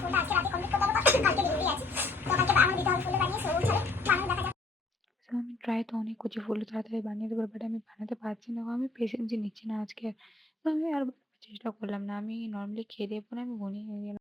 ফুলটা আজকে রাতে কমপ্লিট করতে হবে, কালকে ডেলিভারি আছে। তো কালকে আমার দিতে হবে ফুলটা বানিয়ে, সো চলো বানানো দেখা যাক। আমি ট্রাই তো অনেক করছি ফুলটা তাড়াতাড়ি বানিয়ে দেবো, বাট আমি বানাতে পারছি না। আমি পেশেন্সই নিচ্ছি না আজকে। তো আমি আর চেষ্টা করলাম না। আমি নরমালি খেয়ে দিয়ে পরে আমি ঘুমিয়ে গেলাম।